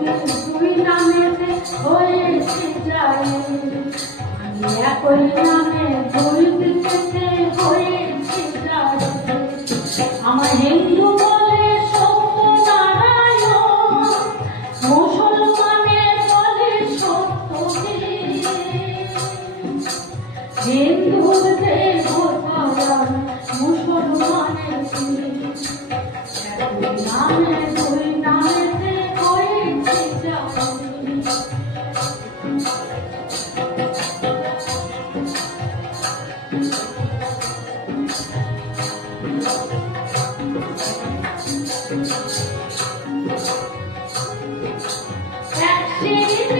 তুমি নামেতে হয়েছে যায় আমি একই নামে দুই পৃথিবীতে হয়েছে যায় আমার হিন্দু বলে সত্যনারায়ণ মুসলমানে বলে সত্যদেব হিন্দুদের ভগবান মুসলমানের নামে That's it.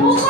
不会。